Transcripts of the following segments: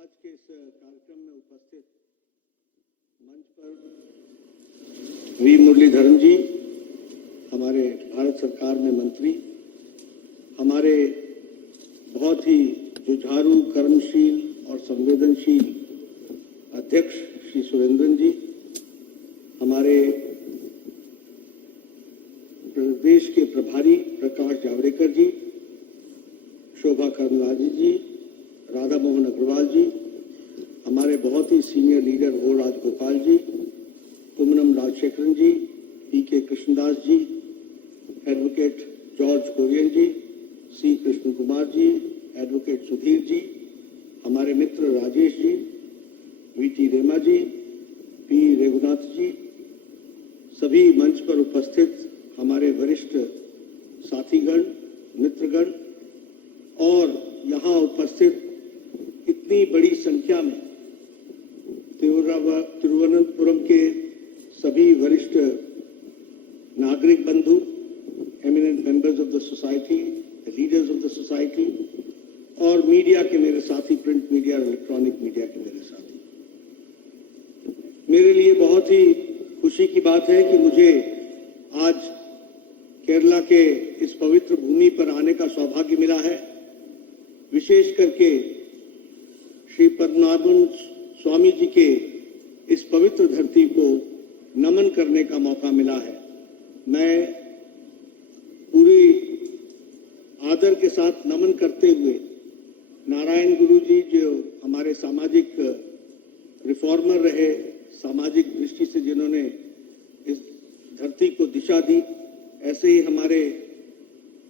आज के इस कार्यक्रम में उपस्थित मंच पर वी मुरलीधरन जी, हमारे भारत सरकार में मंत्री, हमारे बहुत ही जुझारू, कर्मशील और संवेदनशील अध्यक्ष श्री सुरेंद्रन जी, हमारे प्रदेश के प्रभारी प्रकाश जावड़ेकर जी, शोभा करंदलाजे जी, राधा मोहन अग्रवाल जी, हमारे बहुत ही सीनियर लीडर ओ राजगोपाल जी, कुमनम राजशेखरन जी, पी.के. कृष्णदास जी, एडवोकेट जॉर्ज कोरियन जी, सी कृष्ण कुमार जी, एडवोकेट सुधीर जी, हमारे मित्र राजेश जी, वी.टी. रेमा जी, पी. रघुनाथ जी, सभी मंच पर उपस्थित हमारे वरिष्ठ साथीगण, मित्रगण और यहाँ उपस्थित इतनी बड़ी संख्या में तिरुवनंतपुरम के सभी वरिष्ठ नागरिक बंधु, eminent members of the society, the leaders of the society और मीडिया के मेरे साथी, प्रिंट मीडिया और इलेक्ट्रॉनिक मीडिया के मेरे साथी, मेरे लिए बहुत ही खुशी की बात है कि मुझे आज केरला के इस पवित्र भूमि पर आने का सौभाग्य मिला है। विशेष करके श्री पद्मनाभन स्वामी जी के इस पवित्र धरती को नमन करने का मौका मिला है। मैं पूरी आदर के साथ नमन करते हुए नारायण गुरु जी, जो हमारे सामाजिक रिफॉर्मर रहे, सामाजिक दृष्टि से जिन्होंने इस धरती को दिशा दी, ऐसे ही हमारे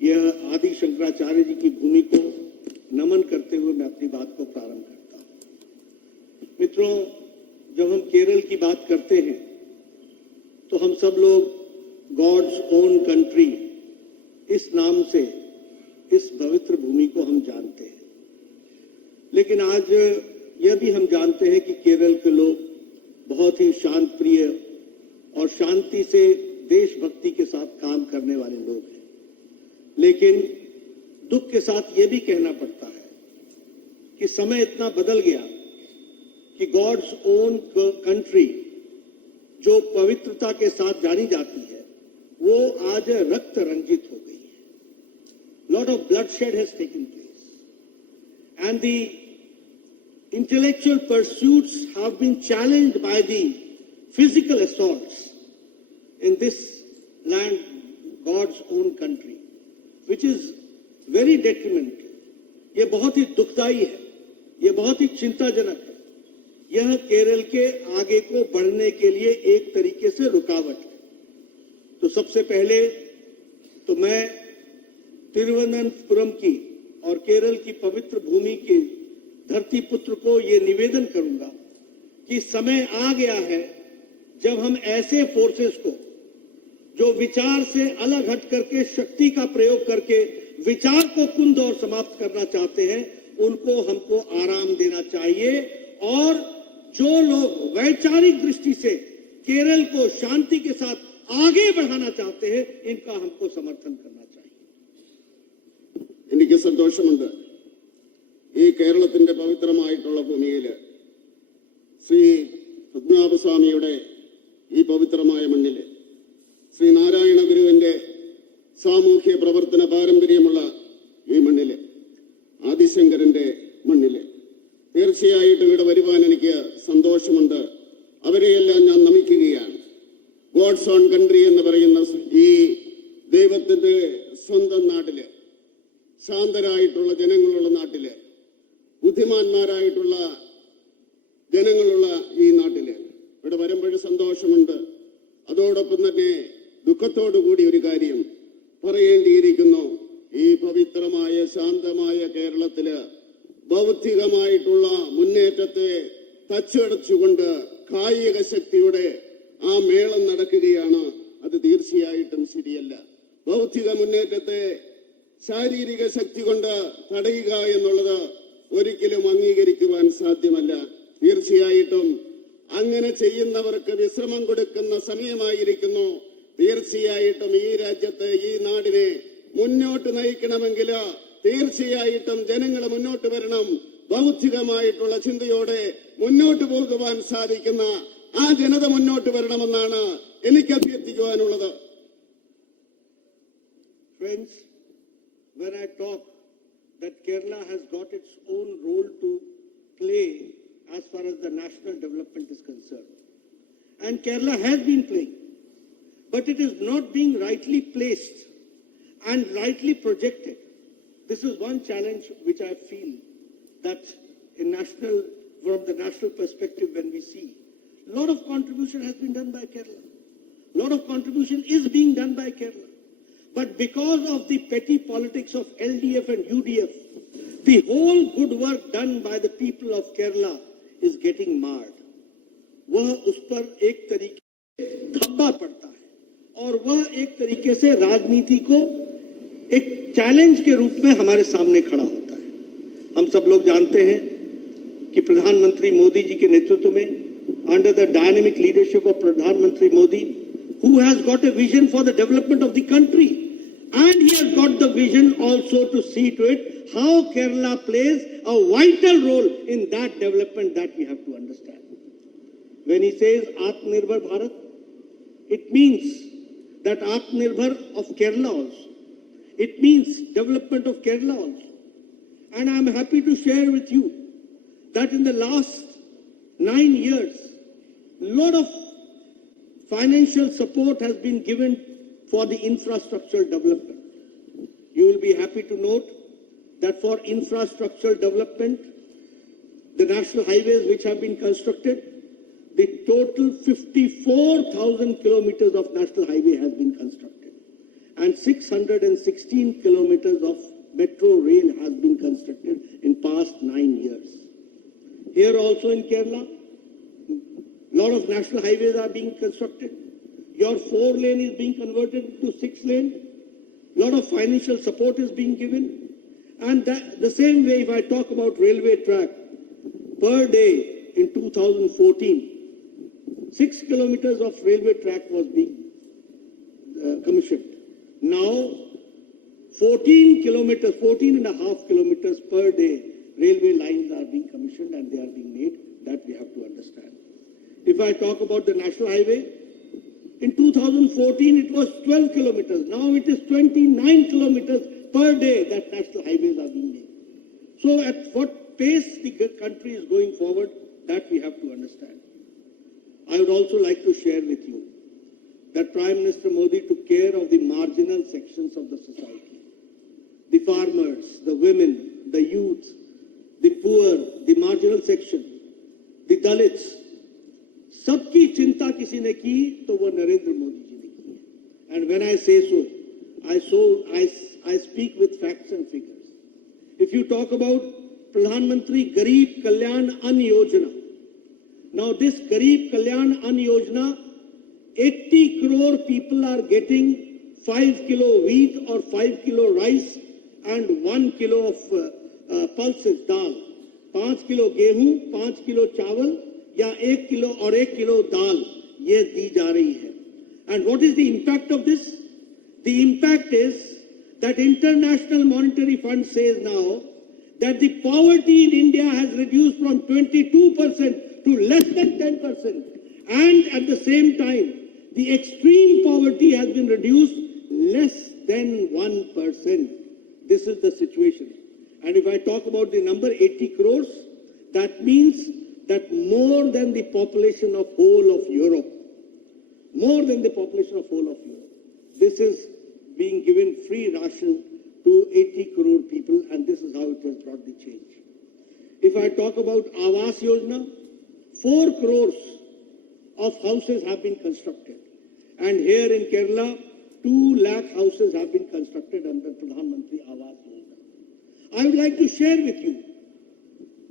यह आदि शंकराचार्य जी की भूमि को नमन करते हुए मैं अपनी बात को प्रारंभ करता हूं। मित्रों, जब हम केरल की बात करते हैं तो हम सब लोग गॉड्स ओन कंट्री इस नाम से इस पवित्र भूमि को हम जानते हैं, लेकिन आज यह भी हम जानते हैं कि केरल के लोग बहुत ही शांत प्रिय और शांति से देशभक्ति के साथ काम करने वाले लोग हैं। लेकिन दुख के साथ यह भी कहना पड़ता है कि समय इतना बदल गया कि गॉड्स ओन कंट्री जो पवित्रता के साथ जानी जाती है, वो आज रक्त रंजित हो गई है। Lot of bloodshed has taken place and the intellectual pursuits have been challenged by the physical assaults in this land, God's own country, which is very detrimental. ये बहुत ही दुखदाई है, ये बहुत ही चिंताजनक है। यह केरल के आगे को बढ़ने के लिए एक तरीके से रुकावट है। तो सबसे पहले तो मैं तिरुवनंतपुरम की और केरल की पवित्र भूमि की धरती पुत्र को ये निवेदन करूंगा कि समय आ गया है जब हम ऐसे फोर्सेस को जो विचार से अलग हट करके शक्ति का प्रयोग करके विचार को कुंद और समाप्त करना चाहते हैं, उनको हमको आराम देना चाहिए। और जो लोग वैचारिक दृष्टि से केरल को शांति के साथ आगे बढ़ाना चाहते हैं, इनका हमको समर्थन करना चाहिए। എനിക്ക് സന്തോഷമുണ്ട്, ഈ കേരളത്തിന്റെ പവിത്രമായിട്ടുള്ള ഭൂമിയിൽ ശ്രീ പത്മനാഭസ്വാമിയുടെ ഈ പവിത്രമായ മണ്ണിൽ, ശ്രീ നാരായണ ഗുരുവിന്റെ സാമൂഹ്യ പ്രവർത്തന പാരമ്പര്യമുള്ള ഈ മണ്ണിൽ, ആദിശങ്കരന്റെ മണ്ണിൽ തീർച്ചയായിട്ടും ഇവിടെ വരുവാൻ എനിക്ക് സന്തോഷമുണ്ട്. അവരെയെല്ലാം ഞാൻ നമിക്കുകയാണ്. ഗോഡ്സ് ഓൺ കൺട്രി എന്ന് പറയുന്ന ഈ ദൈവത്തിന്റെ സ്വന്തം നാട്ടില്, ശാന്തരായിട്ടുള്ള ജനങ്ങളുള്ള നാട്ടില്, ബുദ്ധിമാന്മാരായിട്ടുള്ള ജനങ്ങളുള്ള ഈ നാട്ടില് ഇവിടെ വരുമ്പോൾ സന്തോഷമുണ്ട്. അതോടൊപ്പം തന്നെ ദുഃഖത്തോടുകൂടി ഒരു കാര്യം പറയേണ്ടിയിരിക്കുന്നു. ഈ പവിത്രമായ ശാന്തമായ കേരളത്തില് ഭൗതികമായിട്ടുള്ള മുന്നേറ്റത്തെ തച്ചടച്ചുകൊണ്ട് കായിക ശക്തിയുടെ ആ മേളം നടക്കുകയാണ്. അത് തീർച്ചയായിട്ടും ശരിയല്ല. ഭൗതിക മുന്നേറ്റത്തെ ശാരീരിക ശക്തി കൊണ്ട് തടയുക എന്നുള്ളത് ഒരിക്കലും അംഗീകരിക്കുവാൻ സാധ്യമല്ല. തീർച്ചയായിട്ടും അങ്ങനെ ചെയ്യുന്നവർക്ക് വിശ്രമം കൊടുക്കുന്ന സമയമായിരിക്കുന്നു. തീർച്ചയായിട്ടും ഈ രാജ്യത്തെ, ഈ നാടിനെ മുന്നോട്ട് നയിക്കണമെങ്കിൽ തീർച്ചയായിട്ടും ജനങ്ങൾ മുന്നോട്ട് വരണം. ബൗദ്ധികമായിട്ടുള്ള ചിന്തയോടെ മുന്നോട്ട് പോകുവാൻ സാധിക്കുന്ന ആ ജനത മുന്നോട്ട് വരണമെന്നാണ് എനിക്ക് അഭ്യർത്ഥിക്കുവാനുള്ളത്. Friends, when I talk that Kerala has got its own role to play as far as the national development is concerned, and Kerala has been playing, but it is not being rightly placed and rightly projected. This is one challenge which I feel that from the national perspective, when we see a lot of contribution has been done by Kerala, a lot of contribution is being done by Kerala, but because of the petty politics of LDF and UDF, the whole good work done by the people of Kerala is getting marred. वह उस पर एक तरीके से धब्बा पड़ता है और वह एक तरीके से राजनीति को एक चैलेंज के रूप में हमारे सामने खड़ा होता है. हम सब लोग जानते हैं कि प्रधानमंत्री मोदी जी के नेतृत्व में under the dynamic leadership of प्रधानमंत्री Modi, who has got a vision for the development of the country, and he has got the vision also to see to it how Kerala plays a vital role in that development that we have to understand. When he says Atmanirbhar Bharat, it means that Atmanirbhar of Kerala also. It means development of Kerala also. And I am happy to share with you that in the last 9 years, a lot of financial support has been given for the infrastructural development. You will be happy to note that for infrastructural development, the national highways which have been constructed, the total 54,000 kilometers of national highway has been constructed, and 616 kilometers of metro rail has been constructed in past 9 years. Here also in Kerala, a lot of national highways are being constructed. Your 4-lane is being converted to 6-lane. A lot of financial support is being given. And the same way, if I talk about railway track, per day in 2014, 6 kilometers of railway track was being commissioned. Now, 14 and a half kilometers per day, railway lines are being commissioned and they are being made. That we have to understand. If I talk about the national highway, in 2014 it was 12 kilometers. Now it is 29 kilometers per day that national highways are being made. So at what pace the country is going forward, that we have to understand. I would also like to share with you that Prime Minister Modi took care of the marginal sections of the society. The farmers, the women, the youth, the poor, the marginal section, the Dalits. सबकी चिंता किसी ने की तो वो नरेंद्र मोदी जी ने की है. And when I say so, I speak with facts and figures. If you talk about Pradhan Mantri Garib Kalyan Ann Yojana, now this Garib Kalyan Ann Yojana, 80 crore people are getting 5 kilo wheat or 5 kilo rice and 1 kilo of pulses, dal. 5 kilo गेहूं, 5 kilo चावल या 1 किलो और 1 किलो दाल ये दी जा रही है. And what is the impact of this? The impact is that International Monetary Fund says now that the poverty in India has reduced from 22% to less than 10%. And at the same time, the extreme poverty has been reduced less than 1%. This is the situation. And if I talk about the number 80 crores, that means that more than the population of whole of Europe, this is being given free ration to 80 crore people, and this is how it has brought the change. If I talk about Awas Yojana, 4 crores of houses have been constructed, and here in Kerala, 2 lakh houses have been constructed under Pradhan Mantri Awas Yojana. I would like to share with you,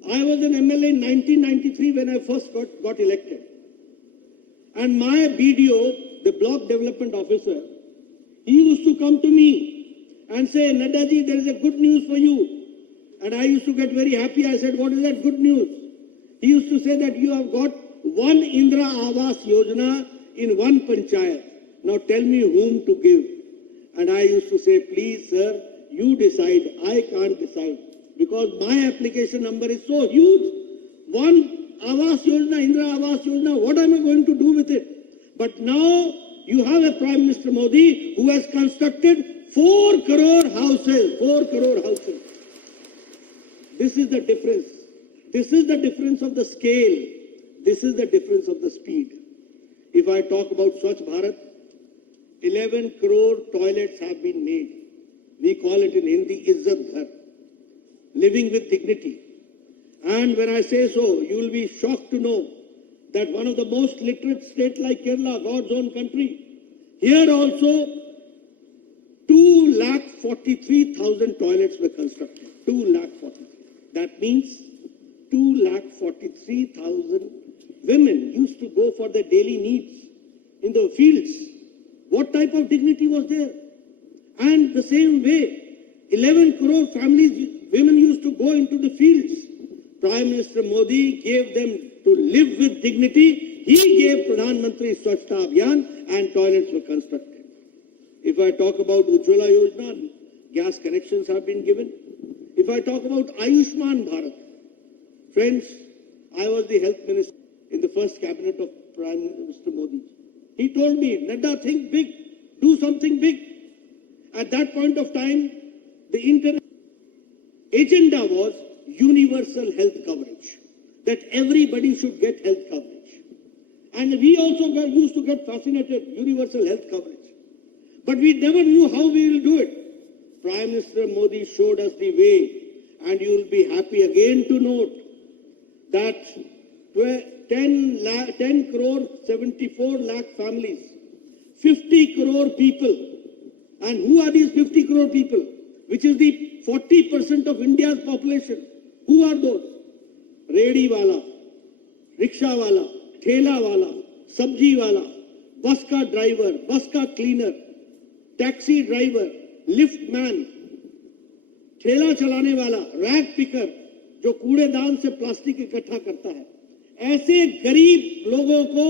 I was an MLA in 1993 when I first got elected. And my BDO, the block development officer, he used to come to me and say, Nadda ji, there is a good news for you. And I used to get very happy. I said, what is that good news? He used to say that you have got 1 Indra Awas Yojana in 1 panchayat. Now tell me whom to give. And I used to say, please sir, you decide. I can't decide. because my application number is so huge. One Awas Yojana, Indra Awas Yojana, what am I going to do with it? But now you have a Prime Minister Modi who has constructed 4 crore houses. 4 crore houses. This is the difference. This is the difference of the scale. This is the difference of the speed. If I talk about Swachh Bharat, 11 crore toilets have been made. We call it in Hindi, Izzat Ghar, living with dignity. And when I say so, you will be shocked to know that one of the most literate states like Kerala, God's own country, here also 2,43,000 toilets were constructed. 2,43,000. That means 2,43,000 women used to go for their daily needs in the fields. What type of dignity was there? And the same way, 11 crore families, women used to go into the fields. Prime Minister Modi gave them to live with dignity. He gave Pradhan Mantri Swachhta Abhiyan and toilets were constructed. If I talk about Ujjwala Yojana, gas connections have been given. If I talk about Ayushman Bharat, friends, I was the health minister in the first cabinet of Prime Minister Modi. He told me, Nadda, think big, do something big. At that point of time, the internet agenda was universal health coverage, that everybody should get health coverage. And we also used to get fascinated, universal health coverage. But we never knew how we will do it. Prime Minister Modi showed us the way, and you will be happy again to note that 10 crore 74 lakh families, 50 crore people. And who are these 50 crore people? Which is the 40% of India's population. Who are those? Redi wala, rickshaw wala, thela wala, sabji wala, bus ka driver, bus ka cleaner, taxi driver, lift man, ठेला चलाने वाला, rag picker जो कूड़ेदान से प्लास्टिक इकट्ठा करता है, ऐसे गरीब लोगों को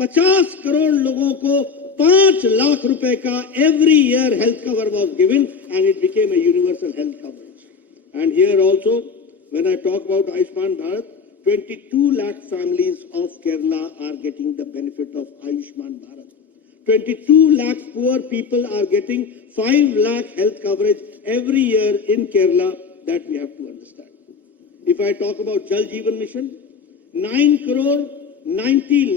50 करोड़ लोगों को 5 लाख रुपए का every year health cover was given and it became a universal health coverage. And here also, when I talk about Ayushman Bharat, 22 lakh families of Kerala are getting the benefit of Ayushman Bharat. 22 lakh poor people are getting 5 lakh health coverage every year in Kerala. That we have to understand. If I talk about Jal Jeevan Mission, 9 crore 90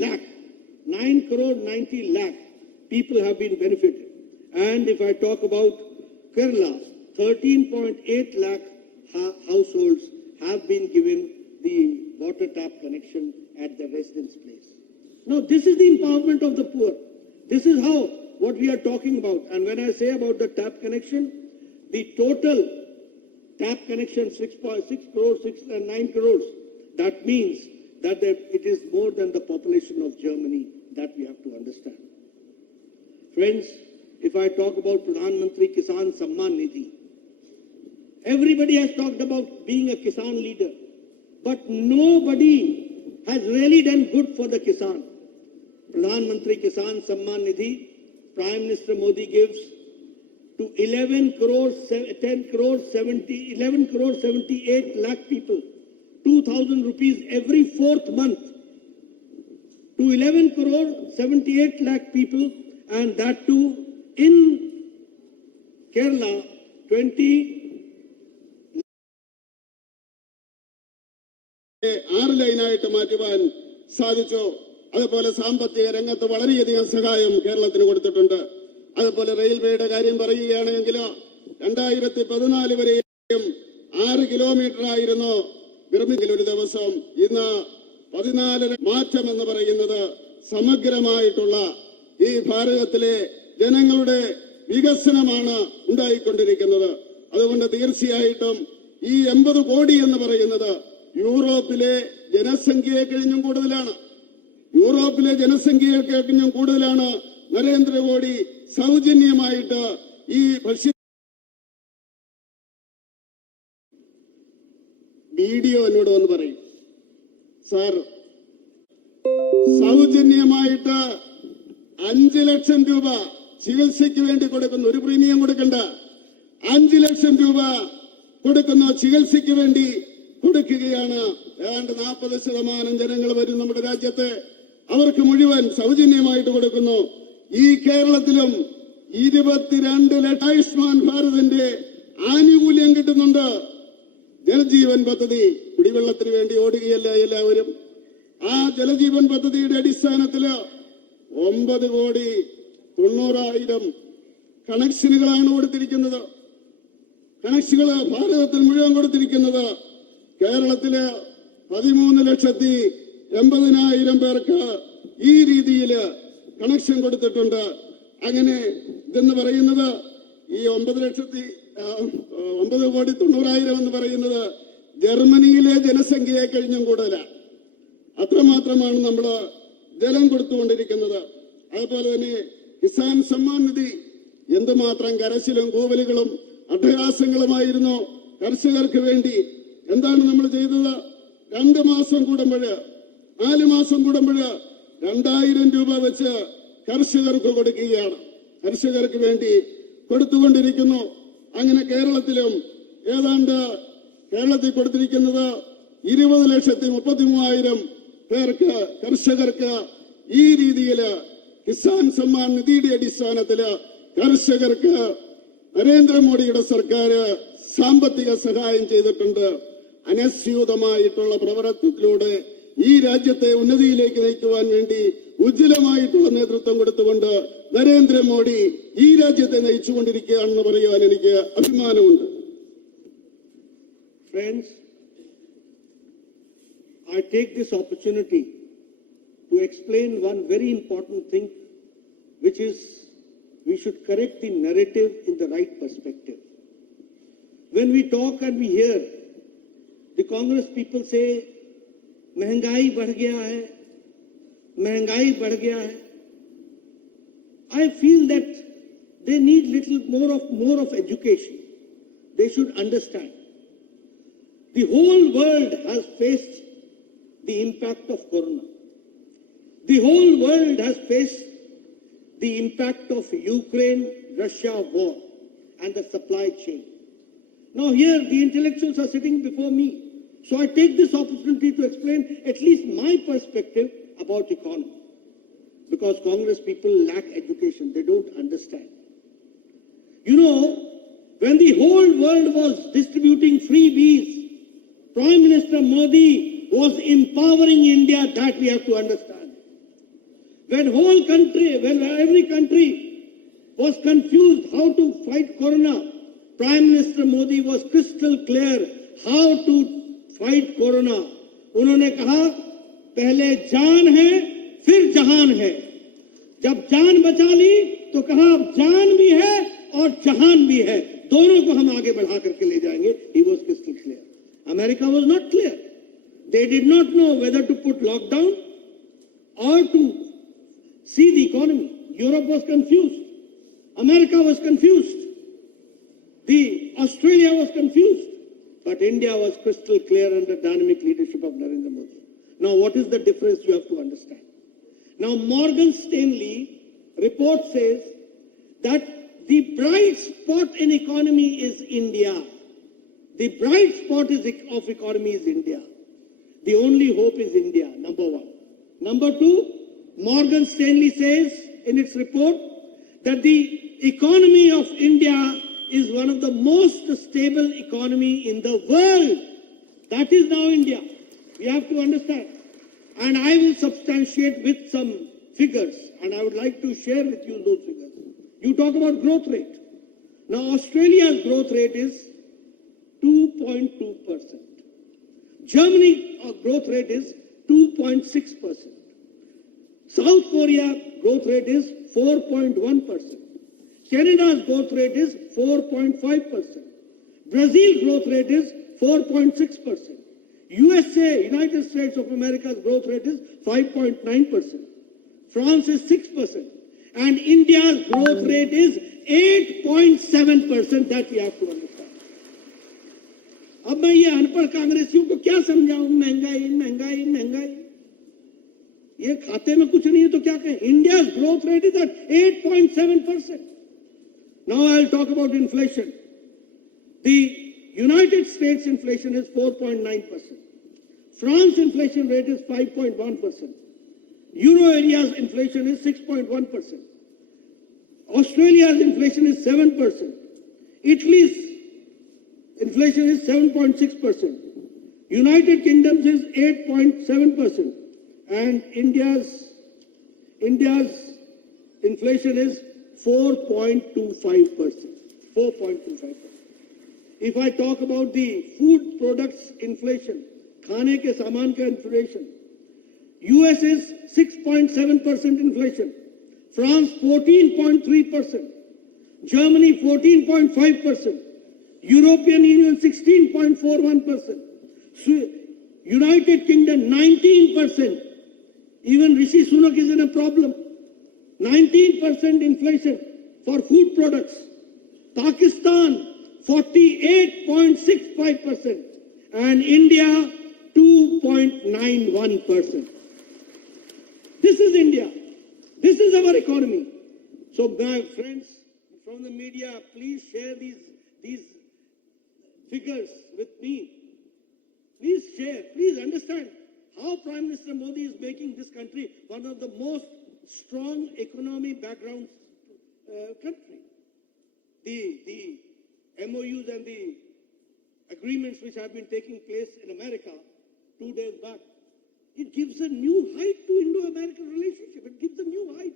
lakh people have been benefited. And if I talk about Kerala, 13.8 lakh households have been given the water tap connection at the residence place. Now, this is the empowerment of the poor. This is how, what we are talking about. And when I say about the tap connection, the total tap connection, 6 crores, 9 crores, that means that it is more than the population of Germany. That we have to understand. Friends, if I talk about Pradhan Mantri Kisan Samman Nidhi, everybody has talked about being a Kisan leader, but nobody has really done good for the Kisan. Pradhan Mantri Kisan Samman Nidhi, Prime Minister Modi gives to 11 crore 78 lakh people, 2,000 rupees every 4th month, to 11 crore 78 lakh people, and that too in Kerala, 20 ലൈനായിട്ട് മാറ്റുവാൻ സാധിച്ചു. അതുപോലെ സാമ്പത്തിക രംഗത്ത് വളരെയധികം സഹായം കേരളത്തിന് കൊടുത്തിട്ടുണ്ട്. അതുപോലെ റെയിൽവേയുടെ കാര്യം പറയുകയാണെങ്കിൽ 2014 വരെയും 6 കിലോമീറ്റർ ആയിരുന്നു വിരമിക്കൽ ഒരു ദിവസം. ഇന്ന് 14 മാറ്റം എന്ന് പറയുന്നത് സമഗ്രമായിട്ടുള്ള ഈ ഭാരതത്തിലെ ജനങ്ങളുടെ വികസനമാണ് ഉണ്ടായിക്കൊണ്ടിരിക്കുന്നത്. അതുകൊണ്ട് തീർച്ചയായിട്ടും ഈ 80 കോടി എന്ന് പറയുന്നത് യൂറോപ്പിലെ ജനസംഖ്യയെ കഴിഞ്ഞും കൂടുതലാണ്. യൂറോപ്പിലെ ജനസംഖ്യയെ കഴിഞ്ഞും കൂടുതലാണ്. നരേന്ദ്രമോദി സൗജന്യമായിട്ട് ഈ വീഡിയോ എന്നോട് വന്ന് പറയും, സാർ സൗജന്യമായിട്ട് 5 ലക്ഷം രൂപ ചികിത്സയ്ക്ക് വേണ്ടി കൊടുക്കുന്ന, ഒരു പ്രീമിയം കൊടുക്കണ്ട, 5 ലക്ഷം രൂപ കൊടുക്കുന്നു, ചികിത്സയ്ക്ക് വേണ്ടി കൊടുക്കുകയാണ്. ഏതാണ്ട് 40% ജനങ്ങൾ വരും നമ്മുടെ രാജ്യത്ത്, അവർക്ക് മുഴുവൻ സൗജന്യമായിട്ട് കൊടുക്കുന്നു. ഈ കേരളത്തിലും 22 ലക്ഷം ആയുഷ്മാൻ ഭാരതിന്റെ ആനുകൂല്യം കിട്ടുന്നുണ്ട്. ജലജീവൻ പദ്ധതി, കുടിവെള്ളത്തിന് വേണ്ടി ഓടുകയല്ല എല്ലാവരും. ആ ജലജീവൻ പദ്ധതിയുടെ അടിസ്ഥാനത്തില് 9,90,00,000 കണക്ഷനുകളാണ് കൊടുത്തിരിക്കുന്നത്. കണക്ഷനുകൾ ഭാരതത്തിൽ മുഴുവൻ കൊടുത്തിരിക്കുന്നത്. കേരളത്തില് 13,80,000 പേർക്ക് ഈ രീതിയിൽ കണക്ഷൻ കൊടുത്തിട്ടുണ്ട്. അങ്ങനെ ഇതെന്ന് പറയുന്നത് ഈ 9,90,00,000 എന്ന് പറയുന്നത് ജർമ്മനിയിലെ ജനസംഖ്യയെ കഴിഞ്ഞും കൂടുതലാണ്. അത്രമാത്രമാണ് നമ്മൾ ജലം കൊടുത്തുകൊണ്ടിരിക്കുന്നത്. അതുപോലെ തന്നെ കിസാൻ സമ്മാൻ നിധി എന്തുമാത്രം കരച്ചിലും കൂവലുകളും അട്ടഹാസങ്ങളുമായിരുന്നു കർഷകർക്ക് വേണ്ടി. എന്താണ് നമ്മൾ ചെയ്തത്? 2 മാസം കൂടുമ്പോഴ് 4 മാസം കൂടുമ്പോഴ് 2,000 രൂപ വെച്ച് കർഷകർക്ക് കൊടുക്കുകയാണ്. കർഷകർക്ക് വേണ്ടി കൊടുത്തുകൊണ്ടിരിക്കുന്നു. അങ്ങനെ കേരളത്തിലും ഏതാണ്ട് കേരളത്തിൽ കൊടുത്തിരിക്കുന്നത് 20,33,000 പേർക്ക്, കർഷകർക്ക് ഈ രീതിയിൽ കിസാൻ സമ്മാൻ നിധിയുടെ അടിസ്ഥാനത്തില് കർഷകർക്ക് നരേന്ദ്രമോദിയുടെ സർക്കാർ സാമ്പത്തിക സഹായം ചെയ്തിട്ടുണ്ട്. അനസ്യൂതമായിട്ടുള്ള പ്രവർത്തനത്തിലൂടെ ഈ രാജ്യത്തെ ഉന്നതിയിലേക്ക് നയിക്കുവാൻ വേണ്ടി ഉജ്ജ്വലമായിട്ടുള്ള നേതൃത്വം കൊടുത്തുകൊണ്ട് നരേന്ദ്രമോദി ഈ രാജ്യത്തെ നയിച്ചുകൊണ്ടിരിക്കുകയാണെന്ന് പറയുവാൻ എനിക്ക് അഭിമാനമുണ്ട്. Friends, I take this opportunity to explain one very important thing, which is we should correct the narrative in the right perspective. When we talk and we hear the Congress people say, महंगाई बढ़ गया है, महंगाई बढ़ गया है, I feel that they need little more of education. They should understand. The whole world has faced the impact of Corona. The whole world has faced the impact of Ukraine-Russia war and the supply chain. Now here the intellectuals are sitting before me. So I take this opportunity to explain at least my perspective about economy. Because Congress people lack education, they don't understand. You know, when the whole world was distributing freebies, Prime Minister Modi was empowering India, that we have to understand. When every country was confused how to fight Corona, Prime Minister Modi was crystal clear how to fight Corona. उन्होंने कहा पहले जान है फिर जहान है. जब जान बचा ली तो कहा अब जान भी है और जहान भी है, दोनों को हम आगे बढ़ा करके ले जाएंगे. He was crystal clear. America was not clear. They did not know whether to put lockdown or to see the economy. Europe was confused. America was confused. Australia was confused. But India was crystal clear under dynamic leadership of Narendra Modi. Now what is the difference you have to understand? Now Morgan Stanley report says that the bright spot in economy is India. The bright spot of economy is India. The only hope is India, number one. Number two, Morgan Stanley says in its report that the economy of India is one of the most stable economy in the world. That is now India. We have to understand. And I will substantiate with some figures, and I would like to share with you those figures. You talk about growth rate. Now Australia's growth rate is 2.2%. Germany growth rate is 2.6%. South Korea growth rate is 4.1%. Canada's growth rate is 4.5%. Brazil growth rate is 4.6%. USA, United States of America's growth rate is 5.9%. France is 6%. And India's growth rate is 8.7%. That we have to understand. अब मैं ये अनपढ़ कांग्रेसियों को क्या समझाऊं? महंगाई महंगाई महंगाई, ये खाते में कुछ नहीं है तो क्या कहें? India's growth rate is at 8.7%. Now I'll talk about inflation. The United States inflation is 4.9%. France inflation rate is 5.1%. Euro area's inflation is 6.1%. Australia's inflation is 7%. Italy's inflation is 7.6%. United Kingdom's is 8.7%. And India's inflation is 4.25%. 4.25%. If I talk about the food products inflation, खाने के सामान का inflation, US is 6.7% inflation, France 14.3%, Germany 14.5%, European Union 16.41%, United Kingdom 19%. Even Rishi Sunak is in a problem. 19% inflation for food products. Pakistan 48.65% and India 2.91%. This is India. This is our economy. So my friends from the media, please share these figures with me. Please share, please understand how Prime Minister Modi is making this country one of the most strong economy background country. The MOUs and the agreements which have been taking place in America 2 days back, it gives a new height to Indo-American relationship. It gives a new height.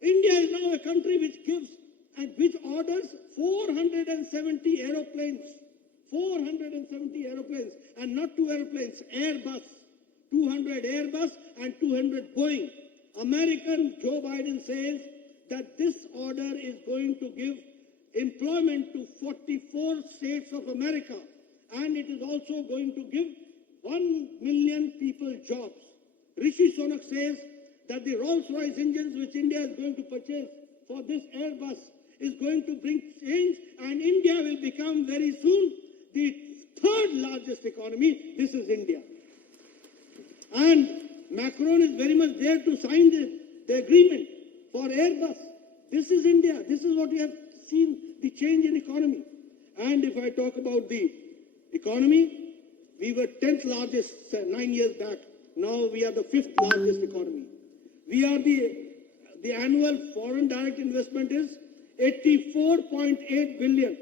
India is now a country which gives and which orders 470 aeroplanes. 470 aeroplanes, and not 2 airplanes, Airbus, 200 Airbus and 200 Boeing. American Joe Biden says that this order is going to give employment to 44 states of America, and it is also going to give 1 million people jobs. Rishi Sunak says that the Rolls-Royce engines which India is going to purchase for this Airbus is going to bring change, and India will become very soon the 3rd largest economy. This is India. And Macron is very much there to sign the agreement for Airbus. This is India. This is what we have seen, the change in economy. And if I talk about the economy, we were 10th largest 9 years back. Now we are the 5th largest economy. We are the annual foreign direct investment is 84.8 billion.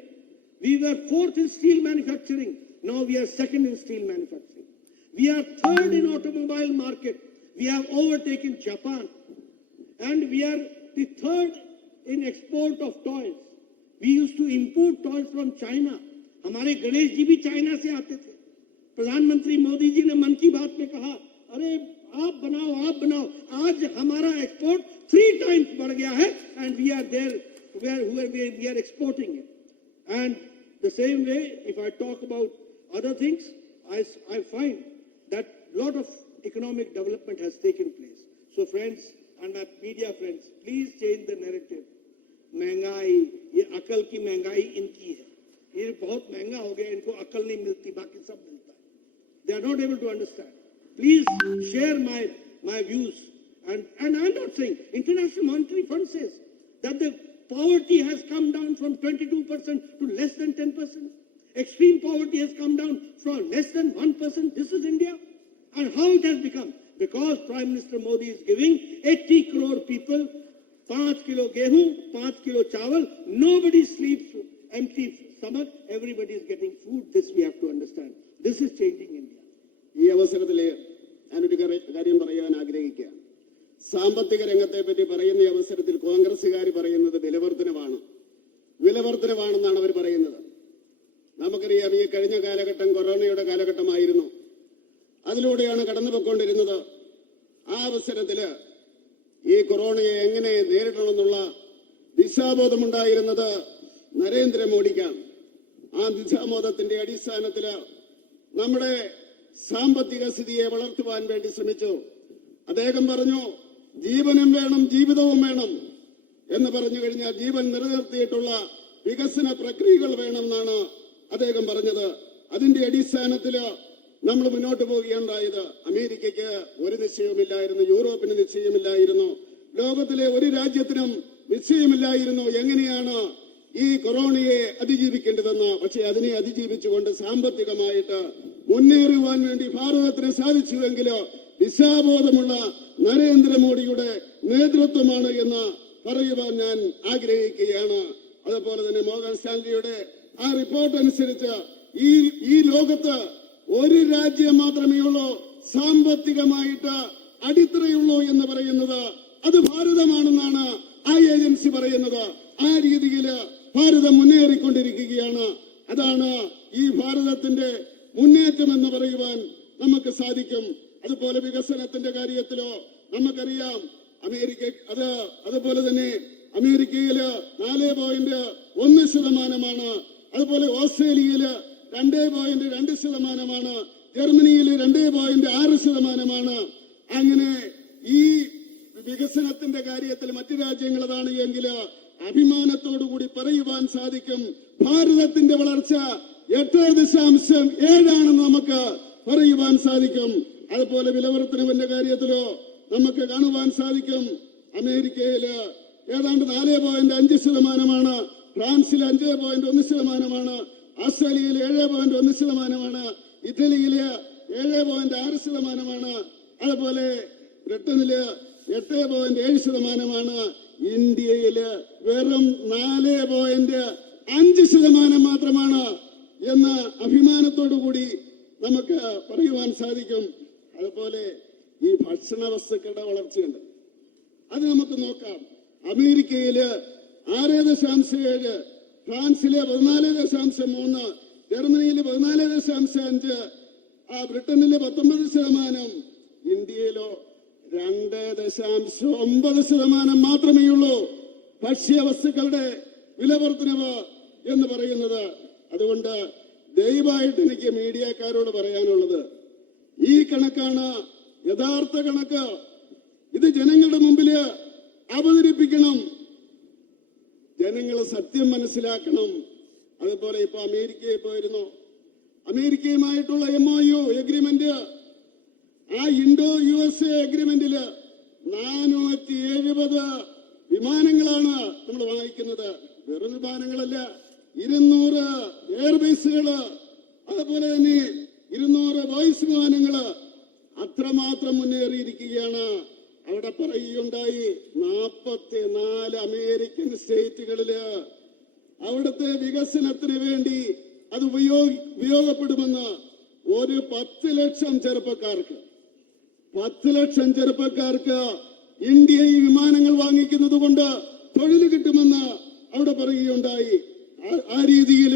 We were 4th in steel manufacturing. Now we are 2nd in steel manufacturing. We are 3rd in automobile market. We have overtaken Japan. And we are the 3rd in export of toys. We used to import toys from China. हमारे गणेश जी भी चाइना से आते थे. प्रधानमंत्री मोदी जी ने मन की बात में कहा, अरे आप बनाओ. आज हमारा एक्सपोर्ट 3 times बढ़ गया है, and we are there where we are exporting it. And the same way, if I talk about other things, I find that a lot of economic development has taken place. So friends and my media friends, please change the narrative. महंगाई, ये अकल की महंगाई इनकी है. ये बहुत महंगा हो गया, इनको अकल नहीं मिलती, बाकी सब मिलता है. They are not able to understand. Please share my views. And I'm not saying, International Monetary Fund says that the poverty has come down from 22% to less than 10%. Extreme poverty has come down from less than 1%. This is India. And how it has become? Because Prime Minister Modi is giving 80 crore people 5 kilo gehu, 5 kilo chawal. Nobody sleeps empty stomach. Everybody is getting food. This we have to understand. This is changing India. ഈ അവസരത്തിൽ ഞാനൊരു കാര്യം പറയാൻ ആഗ്രഹിക്കുകയാണ്. സാമ്പത്തിക രംഗത്തെ പറ്റി പറയുന്ന ഈ അവസരത്തിൽ കോൺഗ്രസുകാർ പറയുന്നത് വിലവർദ്ധനവാണെന്നാണ് അവർ പറയുന്നത്. നമുക്കറിയാം, ഈ കഴിഞ്ഞ കാലഘട്ടം കൊറോണയുടെ കാലഘട്ടമായിരുന്നു. അതിലൂടെയാണ് കടന്നുപോയിക്കൊണ്ടിരുന്നത്. ആ അവസരത്തില് ഈ കൊറോണയെ എങ്ങനെ നേരിടണമെന്നുള്ള ദിശാബോധമുണ്ടായിരുന്നത് നരേന്ദ്രമോദിക്കാണ്. ആ ദിശാബോധത്തിന്റെ അടിസ്ഥാനത്തില് നമ്മുടെ സാമ്പത്തിക സ്ഥിതിയെ വളർത്തുവാൻ വേണ്ടി ശ്രമിച്ചു. അദ്ദേഹം പറഞ്ഞു, ജീവനും വേണം ജീവിതവും വേണം എന്ന് പറഞ്ഞു കഴിഞ്ഞാൽ ജീവൻ നിലനിർത്തിയിട്ടുള്ള വികസന പ്രക്രിയകൾ വേണമെന്നാണ് അദ്ദേഹം പറഞ്ഞത്. അതിന്റെ അടിസ്ഥാനത്തില് നമ്മൾ മുന്നോട്ട് പോവുകയുണ്ടായത്. അമേരിക്കയ്ക്ക് ഒരു നിശ്ചയവുമില്ലായിരുന്നു, യൂറോപ്പിന് നിശ്ചയമില്ലായിരുന്നു, ലോകത്തിലെ ഒരു രാജ്യത്തിനും നിശ്ചയമില്ലായിരുന്നു എങ്ങനെയാണ് ഈ കൊറോണയെ അതിജീവിക്കേണ്ടതെന്ന്. പക്ഷേ അതിനെ അതിജീവിച്ചുകൊണ്ട് സാമ്പത്തികമായിട്ട് മുന്നേറുവാൻ വേണ്ടി ഭാരതത്തിന് സാധിച്ചുവെങ്കിലോ ദിശാബോധമുള്ള നരേന്ദ്രമോദിയുടെ നേതൃത്വമാണ് എന്ന് പറയുവാൻ ഞാൻ ആഗ്രഹിക്കുകയാണ്. അതുപോലെ തന്നെ മോർഗൻ സ്റ്റാൻലിയുടെ ആ റിപ്പോർട്ട് അനുസരിച്ച് ഈ ലോകത്ത് ഒരു രാജ്യം മാത്രമേ ഉള്ളൂ സാമ്പത്തികമായിട്ട് അടിത്തറയുള്ളൂ എന്ന് പറയുന്നത്, അത് ഭാരതമാണെന്നാണ് ആ ഏജൻസി പറയുന്നത്. ആ രീതിയിൽ ഭാരതം മുന്നേറിക്കൊണ്ടിരിക്കുകയാണ്. അതാണ് ഈ ഭാരതത്തിന്റെ മുന്നേറ്റം എന്ന് പറയുവാൻ നമുക്ക് സാധിക്കും. അതുപോലെ വികസനത്തിന്റെ കാര്യത്തിലോ നമുക്കറിയാം, അതുപോലെ തന്നെ അമേരിക്കയില് 4.1%, അതുപോലെ ഓസ്ട്രേലിയയില് 2.2%, ജർമ്മനിയില് 2.6%. അങ്ങനെ ഈ വികസനത്തിന്റെ കാര്യത്തിൽ മറ്റു രാജ്യങ്ങൾ അതാണ് എങ്കിൽ അഭിമാനത്തോടുകൂടി പറയുവാൻ സാധിക്കും ഭാരതത്തിന്റെ വളർച്ച 8.7 നമുക്ക് പറയുവാൻ സാധിക്കും. അതുപോലെ വിലവർദ്ധനവിന്റെ കാര്യത്തിലോ നമുക്ക് കാണുവാൻ സാധിക്കും അമേരിക്കയില് ഏതാണ്ട് 4.5%, ഫ്രാൻസിൽ 5.1%, ഓസ്ട്രേലിയയിൽ 7.1%, ഇറ്റലിയില് 7.6%, അതുപോലെ ബ്രിട്ടനില് 8.7%, ഇന്ത്യയില് വെറും 4.5% മാത്രമാണ് എന്ന് അഭിമാനത്തോടുകൂടി നമുക്ക് പറയുവാൻ സാധിക്കും. അതുപോലെ ഈ ഭക്ഷണ വസ്തുക്കളുടെ വളർച്ചയുണ്ട്, അത് നമുക്ക് നോക്കാം. അമേരിക്കയില് 6.7, ഫ്രാൻസിലെ 14.3, ജർമ്മനിയില് 14.5, ബ്രിട്ടനില് 19%, ഇന്ത്യയിലോ 2.9% മാത്രമേ ഉള്ളൂ ഭക്ഷ്യവസ്തുക്കളുടെ വിലവർദ്ധനവ് എന്ന് പറയുന്നത്. അതുകൊണ്ട് ദയവായിട്ട് എനിക്ക് മീഡിയക്കാരോട് പറയാനുള്ളത്, ഈ കണക്കാണ് യഥാർത്ഥ കണക്ക്. ഇത് ജനങ്ങളുടെ മുമ്പില് അവതരിപ്പിക്കണം, ജനങ്ങൾ സത്യം മനസ്സിലാക്കണം. അതുപോലെ ഇപ്പൊ അമേരിക്കയിൽ പോയിരുന്നു, അമേരിക്കയുമായിട്ടുള്ള MOU എഗ്രിമെന്റ്, ആ ഇൻഡോ USA എഗ്രിമെന്റില് 470 വിമാനങ്ങളാണ് നമ്മൾ വാങ്ങിക്കുന്നത്. വെറും വിമാനങ്ങളല്ല, 200 എയർബേസുകള്, അതുപോലെ തന്നെ 200 ബോയ്സ് വിമാനങ്ങള് അത്രമാത്രം മുന്നേറിയിരിക്കുകയാണ്. അവിടെ പറയുകയുണ്ടായി 44 അമേരിക്കൻ സ്റ്റേറ്റുകളില് അവിടുത്തെ വികസനത്തിന് വേണ്ടി അത് ഉപയോഗപ്പെടുമെന്ന്. ഒരു 10 ലക്ഷം ചെറുപ്പക്കാർക്ക് ഇന്ത്യയിൽ വിമാനങ്ങൾ വാങ്ങിക്കുന്നത് കൊണ്ട് തൊഴിൽ കിട്ടുമെന്ന് അവിടെ പറയുകയുണ്ടായി. ആ രീതിയിൽ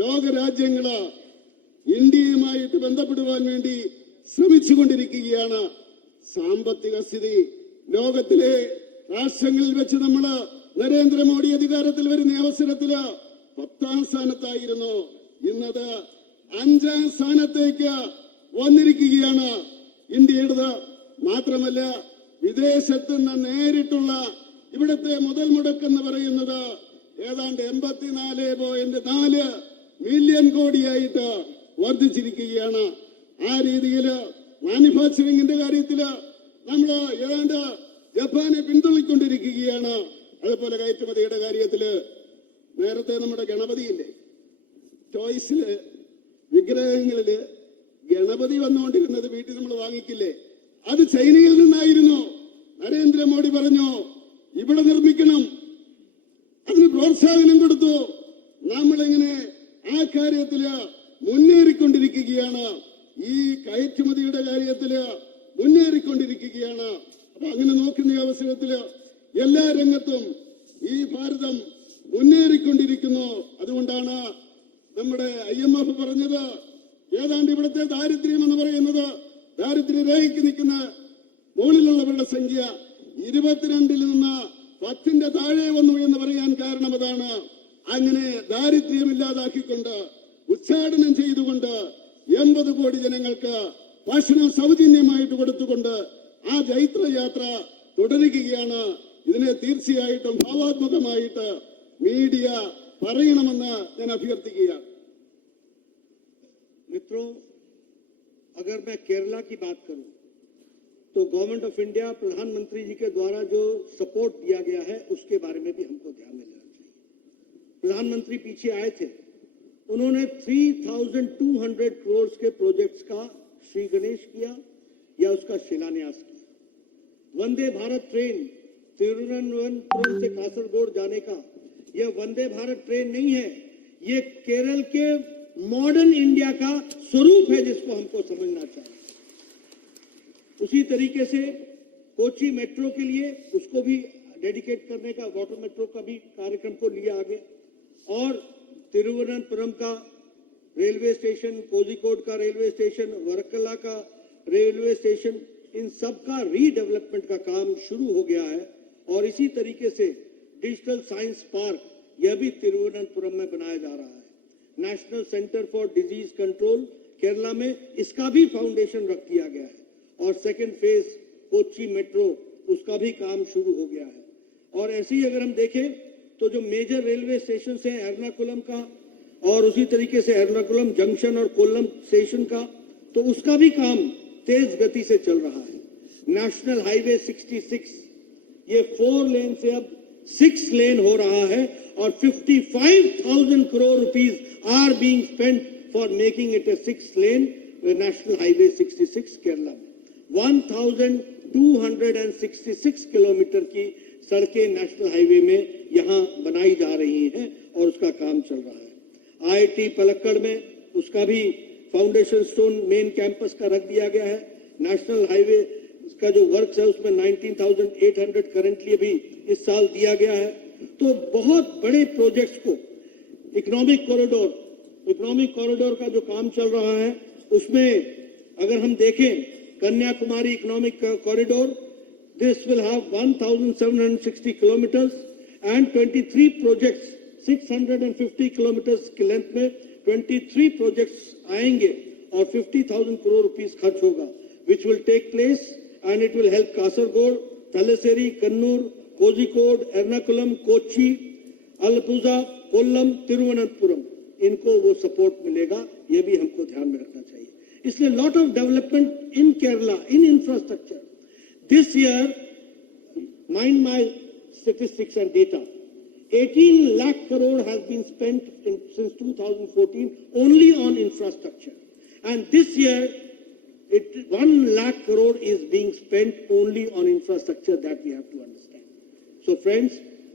ലോകരാജ്യങ്ങള് ഇന്ത്യയുമായിട്ട് ബന്ധപ്പെടുവാൻ വേണ്ടി ശ്രമിച്ചുകൊണ്ടിരിക്കുകയാണ്. സാമ്പത്തിക സ്ഥിതി ലോകത്തിലെ രാഷ്ട്രങ്ങളിൽ വെച്ച് നമ്മള് നരേന്ദ്രമോദി അധികാരത്തിൽ വരുന്ന അവസരത്തില് 10ാം സ്ഥാനത്തായിരുന്നു. ഇന്നത് 5ാം സ്ഥാനത്തേക്ക് വന്നിരിക്കുകയാണ് ഇന്ത്യയുടേത്. മാത്രമല്ല, വിദേശത്ത് നിന്ന് നേരിട്ടുള്ള ഇവിടുത്തെ മുതൽ മുടക്കെന്ന് പറയുന്നത് ഏതാണ്ട് 84.4 മില്യൺ കോടിയായിട്ട് വർദ്ധിച്ചിരിക്കുകയാണ്. ആ രീതിയിൽ മാനുഫാക്ചറിംഗിന്റെ കാര്യത്തില് നമ്മൾ ഏതാണ്ട് ജപ്പാനെ പിന്തുണയ്ക്കൊണ്ടിരിക്കുകയാണ്. അതുപോലെ കയറ്റുമതിയുടെ കാര്യത്തില് നേരത്തെ നമ്മുടെ ഗണപതിയില്ലേ, ടോയ്സില് വിഗ്രഹങ്ങളില് ഗണപതി വന്നുകൊണ്ടിരുന്നത് വീട്ടിൽ നമ്മൾ വാങ്ങിക്കില്ലേ, അത് ചൈനയിൽ നിന്നായിരുന്നു. നരേന്ദ്രമോദി പറഞ്ഞു ഇവിടെ നിർമ്മിക്കണം, അതിന് പ്രോത്സാഹനം കൊടുത്തു. നമ്മളിങ്ങനെ ആ കാര്യത്തില് മുന്നേറിക്കൊണ്ടിരിക്കുകയാണ്. ഈ കയറ്റുമതിയുടെ കാര്യത്തില് മുന്നേറിക്കൊണ്ടിരിക്കുകയാണ്. അപ്പൊ അങ്ങനെ നോക്കുന്ന അവസരത്തില് എല്ലാ രംഗത്തും ഈ ഭാരതം മുന്നേറിക്കൊണ്ടിരിക്കുന്നു. അതുകൊണ്ടാണ് നമ്മുടെ IMF പറഞ്ഞത് ഏതാണ്ട് ഇവിടുത്തെ ദാരിദ്ര്യം എന്ന് പറയുന്നത്, ദാരിദ്ര്യരേഖയ്ക്ക് നിൽക്കുന്ന മുകളിലുള്ളവരുടെ സംഖ്യ 22-ൽ നിന്ന് 10-ന്റെ താഴെ വന്നു എന്ന് പറയാൻ കാരണം അതാണ്. അങ്ങനെ ദാരിദ്ര്യമില്ലാതാക്കിക്കൊണ്ട് ഉച്ചാടനം ചെയ്തുകൊണ്ട് 80 കോടി ജനങ്ങൾക്ക് ഭക്ഷണം സൗജന്യമായിട്ട് കൊടുത്തുകൊണ്ട് ആ ജൈത്രയാത്ര തുടരുകയാണ്. ഇതിനെ തീർച്ചയായിട്ടും ഭാവാത്മകമായിട്ട് മീഡിയ പറയണമെന്ന് ഞാൻ അഭ്യർത്ഥിക്കുകയാണ്. मित्रों, अगर मैं केरला की बात करूं तो गवर्नमेंट ऑफ इंडिया, प्रधानमंत्री जी के द्वारा जो सपोर्ट दिया गया है उसके बारे में भी हमको ध्यान में लेना चाहिए. प्रधानमंत्री पीछे आए थे, उन्होंने 3,200 करोड़ के प्रोजेक्ट्स का श्री गणेश किया या उसका शिलान्यास किया। वंदे भारत ट्रेन तिरुवनंतपुरम से कासरगोड जाने का यह वंदे भारत ट्रेन नहीं है, ये केरल के मॉडर्न इंडिया का स्वरूप है जिसको हमको समझना चाहिए। उसी तरीके से कोची मेट्रो के लिए उसको भी डेडिकेट करने का, वाटर मेट्रो का भी कार्यक्रम को लिया आगे, और तिरुवनंतपुरम का रेलवे स्टेशन, कोझिकोड का रेलवे स्टेशन, वर्कला का रेलवे स्टेशन, इन सब का रीडेवलपमेंट का काम शुरू हो गया है। और इसी तरीके से डिजिटल साइंस पार्क यह भी तिरुवनंतपुरम में बनाया जा रहा है। National centre for disease control Kerala में इसका भी फाउंडेशन रख दिया गया है, और सेकेंड फेज कोची मेट्रो उसका भी काम शुरू हो गया है। और ऐसे ही अगर हम देखें तो जो मेजर रेलवे स्टेशन हैं एर्नाकुलम का, और उसी तरीके से एर्नाकुलम जंक्शन और कोल्लम स्टेशन का, तो उसका भी काम तेज गति से चल रहा है। नेशनल हाईवे 66 ये 4 लेन से अब 6 लेन हो रहा है, और 55,000 crore rupees are being spent for making it a 6 lane national highway 66 Kerala में। 1,266 किलोमीटर की सड़कें नेशनल हाईवे में यहां बनाई जा रही हैं और उसका काम चल रहा है। IIT पलक्कड़ में उसका भी फाउंडेशन स्टोन मेन कैंपस का रख दिया गया है। नेशनल हाईवे का जो वर्क है उसमें 19,800 करंटली भी इस साल दिया गया है। तो बहुत बड़े प्रोजेक्ट्स को इकोनॉमिक कॉरिडोर का जो काम चल रहा है उसमें अगर हम देखें Kanyakumari economic corridor, this will have 1,760 kilometres and 23 प्रोजेक्ट्स, 650 किलोमीटर्स की लेंथ में 23 प्रोजेक्ट्स आएंगे और 50,000 करोड़ रुपीस खर्च होगा, which will take place and it will help Kasaragod, Thalassery, Kannur, Kozhikode, Ernakulam, Kochi, Alappuzha, Kollam, Tiruvananthapuram, इनको वो सपोर्ट मिलेगा, ये भी हमको ध्यान में रखना चाहिए। इसलिए lot of development in Kerala in infrastructure this year, mind my statistics and data, 18 lakh crore has been spent since 2014 only on infrastructure, and this year 1 lakh crore is being spent only on infrastructure. That we have to understand. So friends,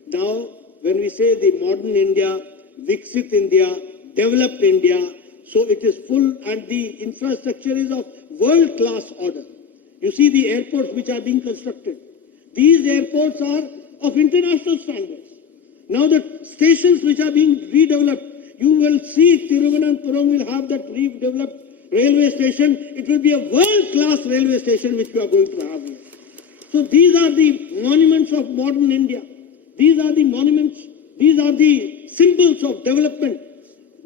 now when we say the modern India, Viksit India, developed India, so it is full and the infrastructure is of world class order. You see the airports which are being constructed, these airports are of international standards. Now the stations which are being redeveloped, you will see Tiruvananthapuram will have that redeveloped railway station. It will be a world-class railway station which we are going to have here. So these are the monuments of modern India. These are the monuments, these are the symbols of development.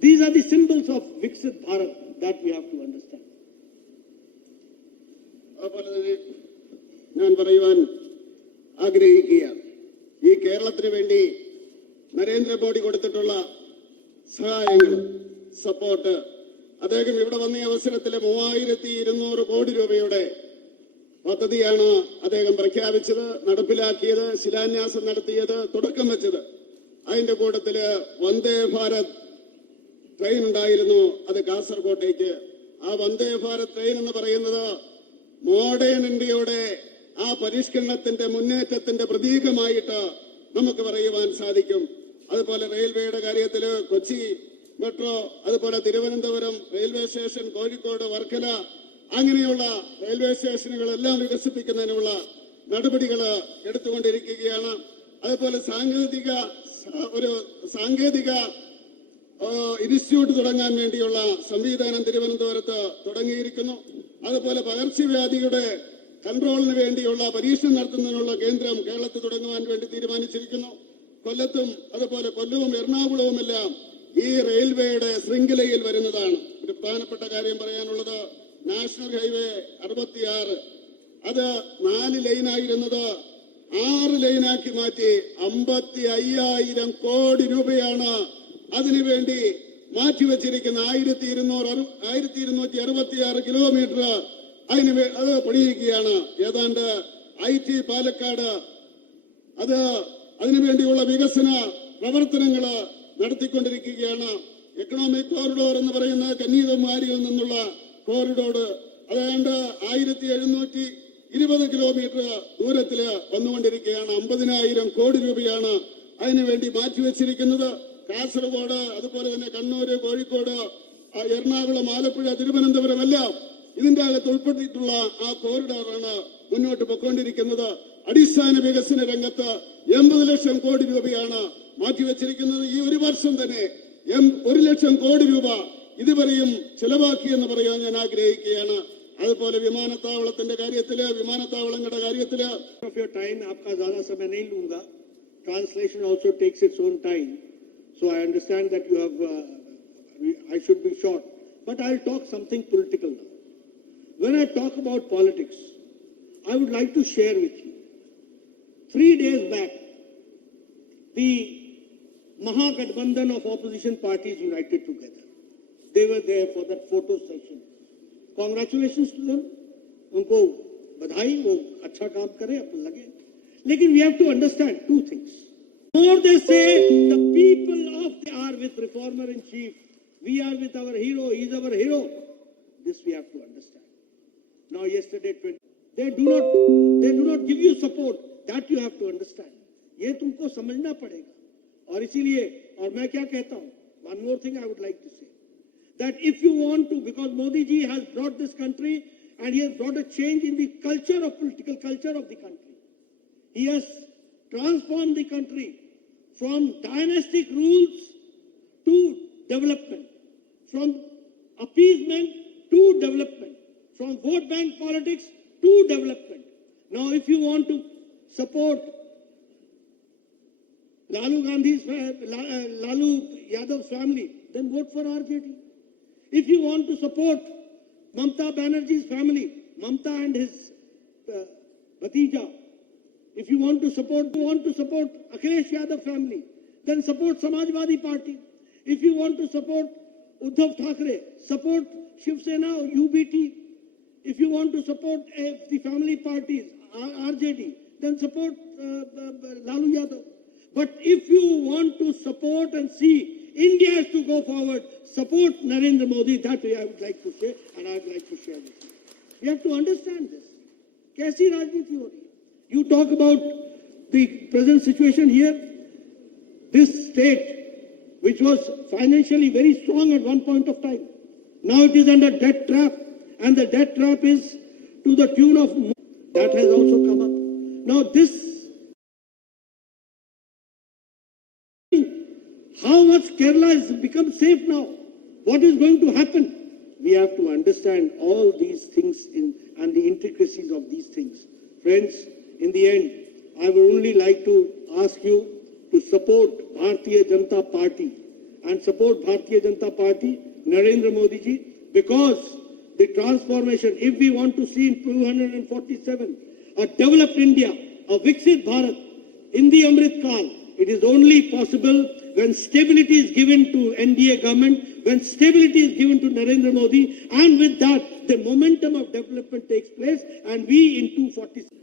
These are the symbols of Viksit Bharat that we have to understand. അതുപോലെ തന്നെ ഞാൻ പറയുവാൻ ആഗ്രഹിക്കുകയാണ്, ഈ കേരളത്തിന് വേണ്ടി നരേന്ദ്രമോദി കൊടുത്തിട്ടുള്ള സഹായങ്ങൾ, സപ്പോർട്ട്, അദ്ദേഹം ഇവിടെ വന്ന അവസരത്തിൽ 3,200 കോടി രൂപയുടെ പദ്ധതിയാണ് അദ്ദേഹം പ്രഖ്യാപിച്ചത്, നടപ്പിലാക്കിയത്, ശിലാന്യാസം നടത്തിയത്, തുടക്കം വെച്ചത്. അതിന്റെ കൂട്ടത്തില് വന്ദേ ഭാരത് ട്രെയിൻ ഉണ്ടായിരുന്നു, അത് കാസർകോട്ടേക്ക്. ആ വന്ദേ ഭാരത് ട്രെയിൻ എന്ന് പറയുന്നത് മോഡേൺ ഇന്ത്യയുടെ ആ പരിഷ്കരണത്തിന്റെ മുന്നേറ്റത്തിന്റെ പ്രതീകമായിട്ട് നമുക്ക് പറയുവാൻ സാധിക്കും. അതുപോലെ റെയിൽവേയുടെ കാര്യത്തില് കൊച്ചി മെട്രോ, അതുപോലെ തിരുവനന്തപുരം റെയിൽവേ സ്റ്റേഷൻ, കോഴിക്കോട്, വർക്കല, അങ്ങനെയുള്ള റെയിൽവേ സ്റ്റേഷനുകളെല്ലാം വികസിപ്പിക്കുന്നതിനുള്ള നടപടികൾ എടുത്തുകൊണ്ടിരിക്കുകയാണ്. അതുപോലെ സാങ്കേതിക ഇൻസ്റ്റിറ്റ്യൂട്ട് തുടങ്ങാൻ വേണ്ടിയുള്ള സംവിധാനം തിരുവനന്തപുരത്ത് തുടങ്ങിയിരിക്കുന്നു. അതുപോലെ പകർച്ചവ്യാധിയുടെ കൺട്രോളിന് വേണ്ടിയുള്ള പരീക്ഷണം നടത്തുന്നതിനുള്ള കേന്ദ്രം കേരളത്തിൽ തുടങ്ങുവാൻ വേണ്ടി തീരുമാനിച്ചിരിക്കുന്നു. കൊല്ലത്തും അതുപോലെ കൊല്ലവും എറണാകുളവുമെല്ലാം ഈ റെയിൽവേയുടെ ശൃംഖലയിൽ വരുന്നതാണ്. ഒരു പ്രധാനപ്പെട്ട കാര്യം പറയാനുള്ളത്, നാഷണൽ ഹൈവേ 66 അത് 4 ലൈനായിരുന്നത് 6 ലൈനാക്കി മാറ്റി 55,000 കോടി രൂപയാണ് അതിനുവേണ്ടി മാറ്റിവെച്ചിരിക്കുന്ന. 1,266 കിലോമീറ്റർ അത് പണിയുകയാണ്. ഏതാണ്ട് IT പാലക്കാട് അതിനുവേണ്ടിയുള്ള വികസന പ്രവർത്തനങ്ങള് നടത്തിക്കൊണ്ടിരിക്കുകയാണ്. എക്കണോമിക് കോറിഡോർ എന്ന് പറയുന്ന കന്യാകുമാരിയിൽ നിന്നുള്ള കോറിഡോർ അതാണ്ട് 1720 കിലോമീറ്റർ ദൂരത്തിൽ വന്നുകൊണ്ടിരിക്കുകയാണ്. 50,000 കോടി രൂപയാണ് അതിനുവേണ്ടി മാറ്റിവെച്ചിരിക്കുന്നത്. കാസർഗോഡ്, അതുപോലെ തന്നെ കണ്ണൂര്, കോഴിക്കോട്, എറണാകുളം, ആലപ്പുഴ, തിരുവനന്തപുരം എല്ലാം ഇതിന്റെ അകത്ത് ഉൾപ്പെട്ടിട്ടുള്ള ആ കോറിഡോറാണ് മുന്നോട്ട് പൊയ്ക്കൊണ്ടിരിക്കുന്നത്. അടിസ്ഥാന വികസന രംഗത്ത് 80 ലക്ഷം കോടി രൂപയാണ് മാറ്റിവെച്ചിരിക്കുന്നത്. ഈ ഒരു വർഷം തന്നെ 1 ലക്ഷം കോടി രൂപ ഇതുവരെയും ചെലവാക്കിയെന്ന് പറയാൻ ഞാൻ ആഗ്രഹിക്കുകയാണ്. അതുപോലെ വിമാനത്താവളത്തിന്റെ കാര്യത്തില്, വിമാനത്താവളങ്ങളുടെ കാര്യത്തില് of your time, आपका ज़्यादा समय नहीं लूँगा. Translation also takes its own time, so I understand that you have. I should be short, but I'll talk something political now. When I talk about politics, I would like to share with you. 3 days back, the Mahagathbandhan of opposition parties united together. They were there for that photo session. Congratulations to them. उनको बधाई, वो अच्छा काम करे, अपन लगे. लेकिन we have to understand two things. More they say the people of they are with reformer in chief. We are with our hero. He is our hero. This we have to understand. Now yesterday they do not give you support. That you have to understand. ये तुमको समझना पड़ेगा. और इसीलिए, और मैं क्या कहता हूँ, one more thing I would like to say, that if you want to, because Modi ji has brought this country and he has brought a change in the culture of political culture of the country. He has transformed the country from dynastic rules to development, from appeasement to development, from vote bank politics to development. Now, if you want to support Lalu Yadav's family, then vote for RJD. If you want to support Mamta Banerjee's family, Mamta and his Bhatija, if you want to support Akhilesh Yadav family, then support Samajwadi Party. If you want to support Uddhav Thackeray, support Shiv Sena or UBT. If you want to support the family parties, RJD, then support Lalu Yadav. But if you want to support and see India has to go forward, support Narendra Modi. That way I would like to say, and I would like to share with you. We have to understand this. कैसी राजनीति हो रही है? You talk about the present situation here. This state, which was financially very strong at one point of time, now it is under debt trap, and the debt trap is to the tune of that has also come up. Now this. How much Kerala has become safe now? What is going to happen? We have to understand all these things and the intricacies of these things. Friends, in the end, I would only like to ask you to support Bharatiya Janata Party and support Bharatiya Janata Party, Narendra Modi ji, because the transformation, if we want to see in 247 a developed India, a Viksit Bharat in the Amrit Kal, it is only possible when stability is given to NDA government, when stability is given to Narendra Modi, and with that, the momentum of development takes place, and we in 247.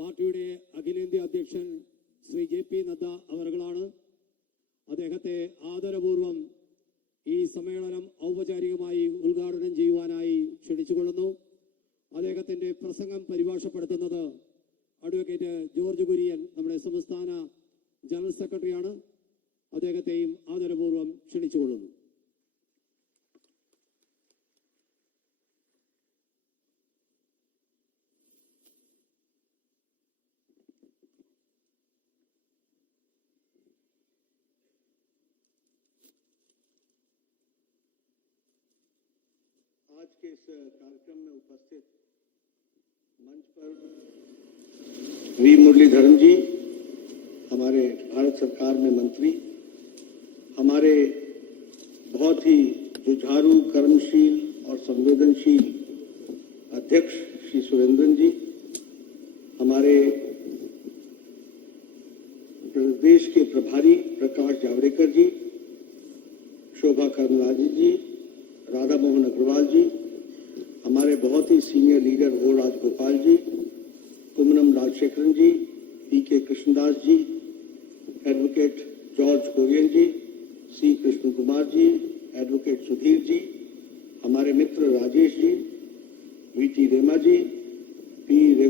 പാർട്ടിയുടെ അഖിലേന്ത്യാ അധ്യക്ഷൻ ശ്രീ JP നദ്ദ അവറുകളാണ്. അദ്ദേഹത്തെ ആദരപൂർവം ഈ സമ്മേളനം ഔപചാരികമായി ഉദ്ഘാടനം ചെയ്യുവാനായി ക്ഷണിച്ചുകൊള്ളുന്നു. അദ്ദേഹത്തിന്റെ പ്രസംഗം പരിഭാഷപ്പെടുത്തുന്നത് അഡ്വക്കേറ്റ് ജോർജ് കുര്യൻ, നമ്മുടെ സംസ്ഥാന ജനറൽ സെക്രട്ടറിയാണ്. അദ്ദേഹത്തെയും ആദരപൂർവം ക്ഷണിച്ചുകൊള്ളുന്നു. आज के इस कार्यक्रम में उपस्थित मंच पर वी मुरलीधरन जी, हमारे भारत सरकार में मंत्री, हमारे बहुत ही जुझारू, कर्मशील और संवेदनशील अध्यक्ष श्री सुरेंद्रन जी, हमारे प्रदेश के प्रभारी प्रकाश जावड़ेकर जी, शोभा कर्मलाजी जी, राधा मोहन अग्रवाल जी, हमारे बहुत ही सीनियर लीडर ओ राजगोपाल जी, कुमनम राजशेखरन जी, PK कृष्णदास जी, एडवोकेट जॉर्ज कोरियन जी, C कृष्ण कुमार जी, एडवोकेट सुधीर जी, हमारे मित्र राजेश जी, VT रेमा जी,